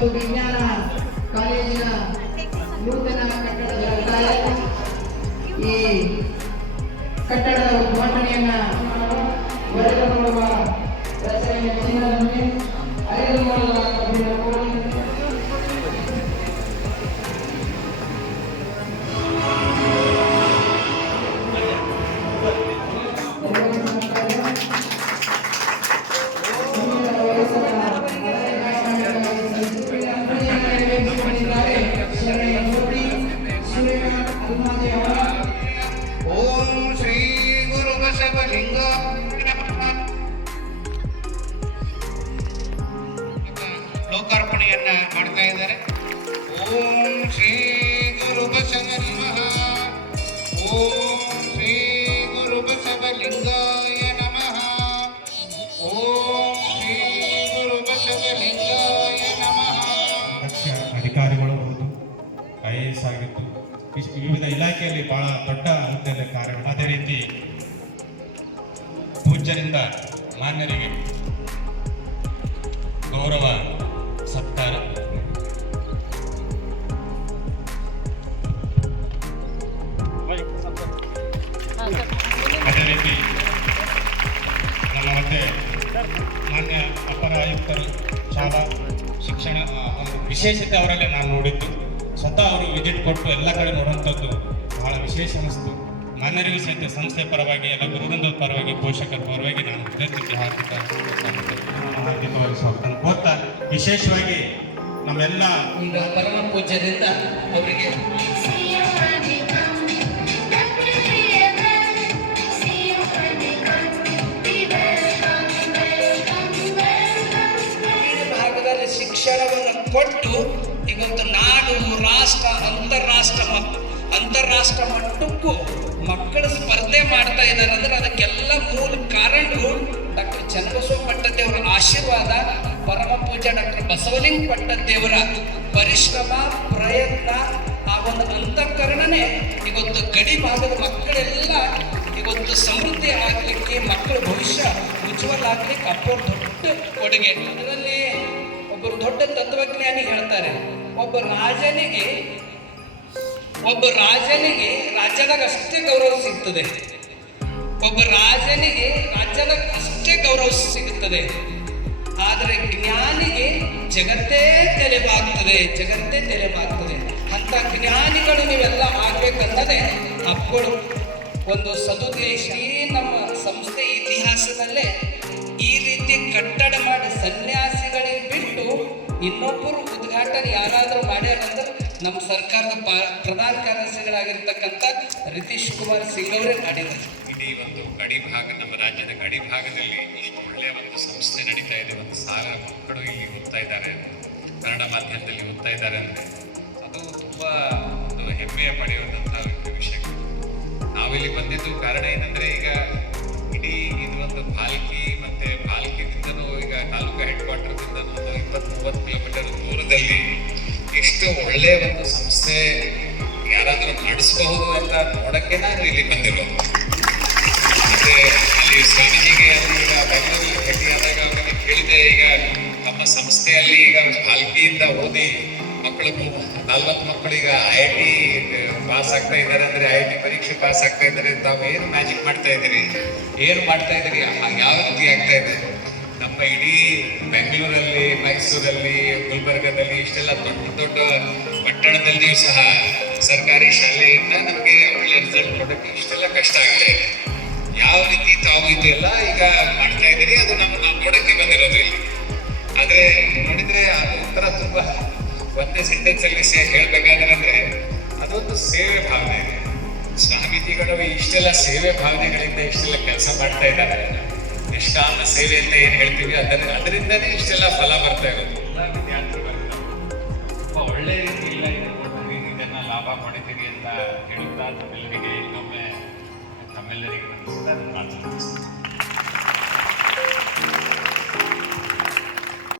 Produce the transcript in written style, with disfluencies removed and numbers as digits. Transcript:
ಮತ್ತು ವಿಜ್ಞಾನ ಕಾಲೇಜಿನ ನೂತನ ಕಟ್ಟಡದ ಉದ್ಘಾಟನೆ. ಈ ಕಟ್ಟಡದ ಉದ್ಘಾಟನೆಯನ್ನ ಹೊರಗೆ ನೋಡುವ ರಚನೆಯ ಚಿನ್ನದೊಂದಿಗೆ ಅರಿದು ನೋಡುವ ಕಬ್ಬಿಣ ಕೋಣೆ. ಓಂ ಶ್ರೀ ಗುರು ಬಸವಲಿಂಗ ಲೋಕಾರ್ಪಣೆಯನ್ನ ಮಾಡ್ತಾ ಇದ್ದಾರೆ. ಓಂ ಶ್ರೀ ಗುರು ಬಸವಲಿಂಗ, ಓಂ ಶ್ರೀ ಗುರು ಬಸವಲಿಂಗಾಯ ನಮಃ, ಓಂ ಶ್ರೀ ಗುರು ಬಸವಲಿಂಗಾಯ ನಮಃ. ಅಧಿಕಾರಿಗಳು ಹೌದು, IAS ಆಗಿತ್ತು, ವಿವಿಧ ಇಲಾಖೆಯಲ್ಲಿ ಬಹಳ ದೊಡ್ಡ ಹುದ್ದೆಯಲ್ಲಿ ಕಾರ್ಯ. ಅದೇ ರೀತಿ ಪೂಜ್ಯರಿಂದ ಮಾನ್ಯರಿಗೆ ಗೌರವ ಸತ್ಕಾರ. ಅದೇ ರೀತಿ ನಮ್ಮ ಮತ್ತೆ ಮಾನ್ಯ ಅಪರ ಆಯುಕ್ತರು ಶಾಲಾ ಶಿಕ್ಷಣ ಒಂದು ವಿಶೇಷತೆ ಅವರಲ್ಲೇ ನಾನು ನೋಡಿದ್ದು. ಸ್ವತಃ ಅವರು ವಿಸಿಟ್ ಕೊಟ್ಟು ಎಲ್ಲ ಕಡೆ ನೋಡುವಂಥದ್ದು ಬಹಳ ವಿಶೇಷ ಅನಿಸ್ತು. ಮಾನ್ಯರಿಗೂ ಸಹಿತ ಸಂಸ್ಥೆ ಪರವಾಗಿ, ಎಲ್ಲ ಗುರುವೃಂದದ ಪರವಾಗಿ, ಪೋಷಕರ ಪರವಾಗಿ ನಾನು ವಿದ್ಯಾರ್ಥಿಗೆ ಹಾರ್ದಿಕವಾಗಿ ಸ್ವಾಗತ ಕೋರ್ತಾ. ವಿಶೇಷವಾಗಿ ನಮ್ಮೆಲ್ಲ ಈಗ ಪರಮ ಪೂಜ್ಯರಿಂದ ಅವರಿಗೆ ಭಾಗದಲ್ಲಿ ಶಿಕ್ಷಣವನ್ನು ಕೊಟ್ಟು ಇವತ್ತು ನಾಡು, ರಾಷ್ಟ್ರ, ಅಂತಾರಾಷ್ಟ್ರ ಮಟ್ಟಕ್ಕೂ ಮಕ್ಕಳು ಸ್ಪರ್ಧೆ ಮಾಡ್ತಾ ಇದ್ದಾರೆ ಅಂದ್ರೆ ಅದಕ್ಕೆಲ್ಲ ಮೂಲ ಕಾರಣರು ಡಾಕ್ಟರ್ ಚನ್ನಬಸವ ಪಟ್ಟದೇವರ ಆಶೀರ್ವಾದ, ಪರಮ ಪೂಜ್ಯ ಡಾಕ್ಟರ್ ಬಸವಲಿಂಗ ಪಟ್ಟದೇವರ ಪರಿಶ್ರಮ, ಪ್ರಯತ್ನ, ಆ ಒಂದು ಅಂತಃಕರಣನೇ ಇವತ್ತು ಗಡಿ ಭಾಗದ ಮಕ್ಕಳೆಲ್ಲ ಇವತ್ತು ಸಮೃದ್ಧಿ ಆಗಲಿಕ್ಕೆ, ಮಕ್ಕಳ ಭವಿಷ್ಯ ಉಜ್ವಲ ಆಗಲಿಕ್ಕೆ ಅಪ್ಪವ್ರ ದೊಡ್ಡ ಕೊಡುಗೆ. ಅದರಲ್ಲಿ ಒಬ್ಬರು ದೊಡ್ಡ ತತ್ವಜ್ಞಾನಿ ಹೇಳ್ತಾರೆ, ಒಬ್ಬ ರಾಜನಿಗೆ ರಾಜ್ಯದಾಗ ಅಷ್ಟೇ ಗೌರವ ಸಿಗ್ತದೆ, ಒಬ್ಬ ರಾಜನಿಗೆ ರಾಜ್ಯದಾಗ ಅಷ್ಟೇ ಗೌರವ ಸಿಗುತ್ತದೆ, ಆದರೆ ಜ್ಞಾನಿಗೆ ಜಗತ್ತೇ ತೆಲೆಬಾಗ್ತದೆ. ಅಂತ ಜ್ಞಾನಿಗಳು ನೀವೆಲ್ಲ ಆಗ್ಬೇಕನ್ನೋದೇ ಅಪ್ಪಳು ಒಂದು ಸದುದ್ದೇಶ. ನಮ್ಮ ಸಂಸ್ಥೆ ಇತಿಹಾಸದಲ್ಲೇ ಈ ರೀತಿ ಕಟ್ಟಡ ಮಾಡಿ ಸನ್ಯಾಸಿಗಳಿಗೆ ಬಿಟ್ಟು ಇನ್ನೊಬ್ಬರು ಉದ್ಘಾಟನೆ ಯಾರಾದರೂ ಮಾಡ್ಯಾರಂದ್ರೆ ನಮ್ಮ ಸರ್ಕಾರದ ಪ್ರಧಾನ ಕಾರ್ಯದರ್ಶಿಗಳಾಗಿರ್ತಕ್ಕಂಥ ರಿತೀಶ್ ಕುಮಾರ್ ಸಿಂಗ್ ಅವರೇ ಮಾಡಿದ್ದಾರೆ. ಇಡೀ ಒಂದು ಗಡಿ ಭಾಗ, ನಮ್ಮ ರಾಜ್ಯದ ಗಡಿ ಭಾಗದಲ್ಲಿ ಇಷ್ಟು ಒಳ್ಳೆಯ ಒಂದು ಸಂಸ್ಥೆ ನಡೀತಾ ಇದೆ, 1,000 ಮಕ್ಕಳು ಇಲ್ಲಿ ಓದ್ತಾ ಇದ್ದಾರೆ, ಕನ್ನಡ ಮಾಧ್ಯಮದಲ್ಲಿ ಓದ್ತಾ ಇದ್ದಾರೆ ಅಂದರೆ ಅದು ತುಂಬ ಒಂದು ಹೆಮ್ಮೆಯ ಪಡೆಯುವಂಥ ವಿಷಯ. ನಾವಿಲ್ಲಿ ಬಂದಿದ್ದು ಕಾರಣ ಏನಂದರೆ, ಈಗ ಇಡೀ ಇದು ಒಂದು ಪಾಲಿಕೆ, ಮತ್ತು ಪಾಲಿಕೆದಿಂದನೂ ಈಗ ತಾಲೂಕು ಹೆಡ್ ಕ್ವಾರ್ಟರ್ದಿಂದನೂ ಒಂದು 20-30 ಕಿಲೋಮೀಟರ್ ದೂರದಲ್ಲಿ ಎಷ್ಟು ಒಳ್ಳೆಯ ಒಂದು ಸಂಸ್ಥೆ ಯಾರಾದರೂ ನಡೆಸಬಹುದು ಅಂತ ನೋಡಕ್ಕೆ ನಾನು ಇಲ್ಲಿ ಬಂದಿರೋದು. ಮತ್ತೆ ಅಲ್ಲಿ ಸ್ವಾಮೀಜಿಗೆ ಈಗ ಬೆಂಗಳೂರಲ್ಲಿ ಭೇಟಿಯಾದಾಗ ಅವರಿಗೆ ಕೇಳಿದೆ, ಈಗ ತಮ್ಮ ಸಂಸ್ಥೆಯಲ್ಲಿ ಈಗ ಪಾಲಿಕೆಯಿಂದ ಓದಿ ಮಕ್ಕಳು 40 ಮಕ್ಕಳು ಈಗ IIT ಪಾಸ್ ಆಗ್ತಾ ಇದ್ದಾರೆ ಅಂದರೆ, IIT ಪರೀಕ್ಷೆ ಪಾಸ್ ಆಗ್ತಾ ಇದ್ದಾರೆ. ತಾವು ಏನು ಮ್ಯಾಜಿಕ್ ಮಾಡ್ತಾ ಇದ್ದೀರಿ, ಯಾವ ರೀತಿ ಆಗ್ತಾ ಇದೆ? ನಮ್ಮ ಇಡೀ ಬೆಂಗಳೂರಲ್ಲಿ, ಮೈಸೂರಲ್ಲಿ, ಗುಲ್ಬರ್ಗದಲ್ಲಿ ಇಷ್ಟೆಲ್ಲ ದೊಡ್ಡ ಪಟ್ಟಣದಲ್ಲಿಯೂ ಸಹ ಸರ್ಕಾರಿ ಶಾಲೆಯಿಂದ ನಮಗೆ ಒಳ್ಳೆ ರಿಸಲ್ಟ್ ಕೊಡೋಕ್ಕೆ ಇಷ್ಟೆಲ್ಲ ಕಷ್ಟ ಆಗ್ತಾ ಇದೆ. ಯಾವ ರೀತಿ ತಾವು ಇದೆಲ್ಲ ಈಗ ಮಾಡ್ತಾ ಇದ್ದೀರಿ, ಅದು ನಾವು ನೋಡೋಕ್ಕೆ ಬಂದಿರೋದು ಇಲ್ಲಿ. ಆದರೆ ನೋಡಿದರೆ ಅದು ಒಂಥರ ತುಂಬ ಒಂದೇ ಸೆಂಟೆನ್ಸಲ್ಲಿ ಹೇಳ್ಬೇಕಾದ್ರೆ ಅಂದರೆ ಅದೊಂದು ಸೇವೆ ಭಾವನೆ ಇದೆ. ಸ್ವಾಮೀಜಿಗಳು ಇಷ್ಟೆಲ್ಲ ಸೇವೆ ಭಾವನೆಗಳಿಂದ ಇಷ್ಟೆಲ್ಲ ಕೆಲಸ ಮಾಡ್ತಾ ಇದ್ದಾರೆ. ನಿಷ್ಕಾಮ ಸೇವೆ ಅಂತ ಏನು ಹೇಳ್ತೀವಿ, ಅದರಿಂದನೇ ಇಷ್ಟೆಲ್ಲ ಫಲ ಬರ್ತಾ ಇರೋದು. ಎಲ್ಲ ವಿದ್ಯಾರ್ಥಿಗಳು ತುಂಬ ಒಳ್ಳೆ ರೀತಿಯಿಂದ ಇದನ್ನ ಲಾಭ ಪಡಿತೀರಿ ಅಂತ ಹೇಳುತ್ತಾ ತಮ್ಮೆಲ್ಲರಿಗೆ ಇನ್ನೊಮ್ಮೆ ತಮ್ಮೆಲ್ಲರಿಗೆ ವಂದಿಸಿದ ನಾನು